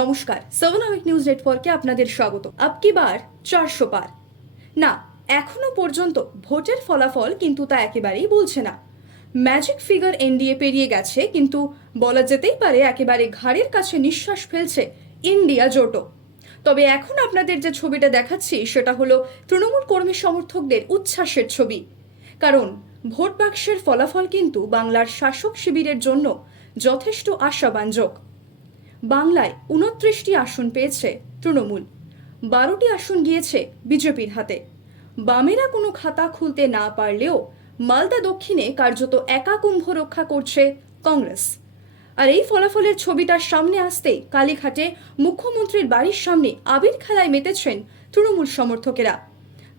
নমস্কার, 7 hour news নেটওয়ার্কে আপনাদের স্বাগত। আবকি বার 400 পার না, এখনো পর্যন্ত ভোটের ফলাফল কিন্তু তা একেবারেই বলছে না। ম্যাজিক ফিগার এনডিএ পেরিয়ে গেছে, কিন্তু বলা যেতেই পারে একেবারে ঘাড়ের কাছে নিঃশ্বাস ফেলছে ইন্ডিয়া জোটও। তবে এখন আপনাদের যে ছবিটা দেখাচ্ছি সেটা হলো তৃণমূল কর্মী সমর্থকদের উচ্ছ্বাসের ছবি। কারণ ভোট বাক্সের ফলাফল কিন্তু বাংলার শাসক শিবিরের জন্য যথেষ্ট আশাব্যঞ্জক। বাংলায় 29টি আসন পেয়েছে তৃণমূল, 12টি আসন গিয়েছে বিজেপির হাতে। বামেরা কোনো খাতা খুলতে না পারলেও মালদা দক্ষিণে কার্যত একা কুম্ভ রক্ষা করছে কংগ্রেস। আর এই ফলাফলের ছবিটা সামনে আসতেই কালীঘাটে মুখ্যমন্ত্রীর বাড়ির সামনে আবির খেলায় মেতেছেন তৃণমূল সমর্থকেরা।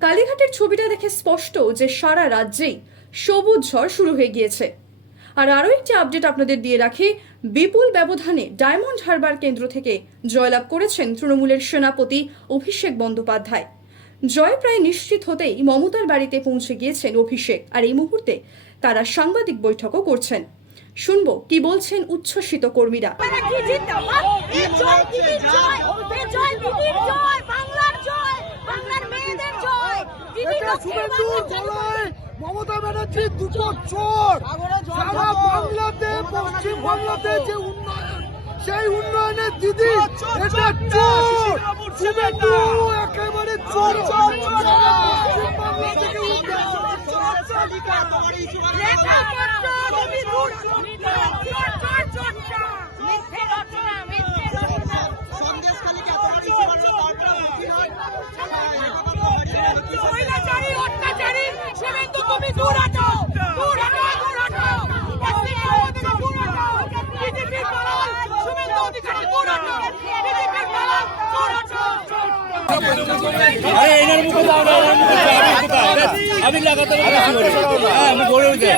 কালীঘাটের ছবিটা দেখে স্পষ্ট যে সারা রাজ্যেই সবুজ ঝড় শুরু হয়ে গিয়েছে। আর আরও একটি আপডেট আপনাদের দিয়ে রাখি, বিপুল ব্যবধানে ডায়মন্ড হারবার কেন্দ্র থেকে জয়লাভ করেছেন তৃণমূলের সেনাপতি অভিষেক বন্দ্যোপাধ্যায়। জয় প্রায় নিশ্চিত হতেই মমতার বাড়িতে পৌঁছে গিয়েছেন অভিষেক, আর এই মুহূর্তে তারা সাংবাদিক বৈঠকও করছেন। শুনবো কি বলছেন উচ্ছ্বসিত কর্মীরা। মমতা ব্যানার্জি দুটো চোর, সারা বাংলাতে পশ্চিম বাংলাতে যে উন্নয়ন, সেই উন্নয়নের দিদি এটা চোর, একেবারে চোর। আমি লাগাতে আমি গড়ে উঠে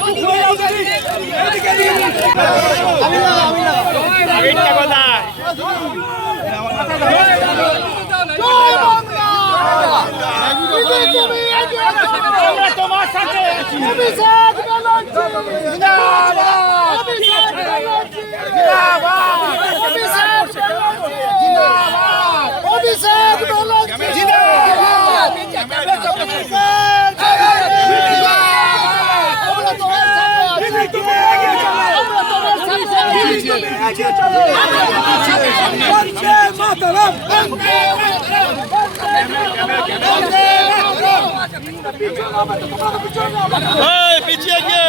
তোমার সাথে পিছিয়ে গিয়ে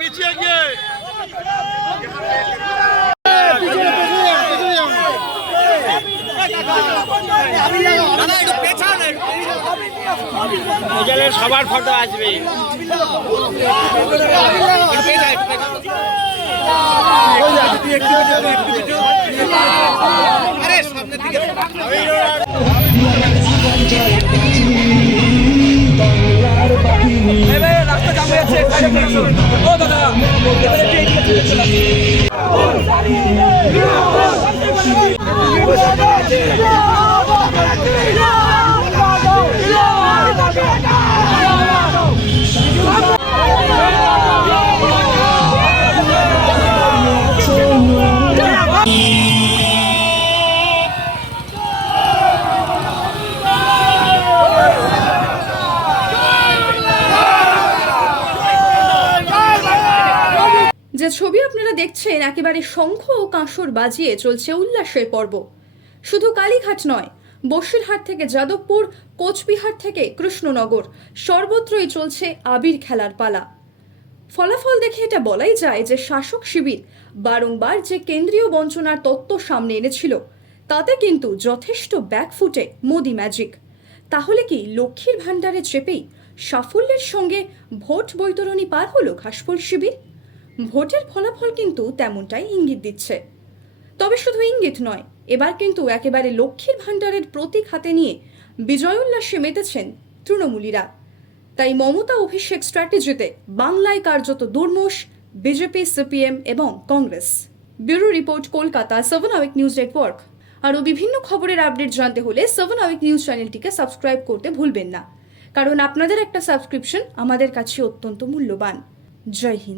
পিছিয়ে গিয়ে সবার ফটো আসবে। রাস্তা জাম হয়ে যাচ্ছে। ও দাদা যে ছবি আপনারা দেখছেন একেবারে শঙ্খ ও কাঁসর বাজিয়ে চলছে উল্লাসের পর্ব। শুধু কালীঘাট নয়, বসিরহাট থেকে যাদবপুর, কোচবিহার থেকে কৃষ্ণনগর, সর্বত্রই চলছে আবির খেলার পালা। ফলাফল দেখে এটা বলাই যায় যে শাসক শিবির বারংবার যে কেন্দ্রীয় বঞ্চনার তত্ত্ব সামনে এনেছিল তাতে কিন্তু যথেষ্ট ব্যাকফুটে মোদি ম্যাজিক। তাহলে কি লক্ষ্মীর ভাণ্ডারে চেপেই সাফল্যের সঙ্গে ভোট বৈতরণী পার হলো ঘাসফুল শিবির? ভোটের ফলাফল কিন্তু তেমনটাই ইঙ্গিত দিচ্ছে। তবে শুধু ইঙ্গিত নয়, এবার কিন্তু একেবারে লক্ষ্মীর ভাণ্ডারের প্রতীক হাতে নিয়ে বিজয়োল্লাসে মেতেছেন তৃণমূলীরা। তাই মমতা অভিষেক স্ট্র্যাটেজিতে বাংলায় কার্যত দুর্মুষ বিজেপি, সিপিএম এবং Congress. Bureau report, Kolkata, 7 hour news network. আরও বিভিন্ন খবরের আপডেট জানতে হলে 7 আওয়ার নিউজ চ্যানেলটিকে সাবস্ক্রাইব করতে ভুলবেন না, কারণ আপনাদের একটা সাবস্ক্রিপশন আমাদের কাছে অত্যন্ত মূল্যবান। জয় হিন্দ।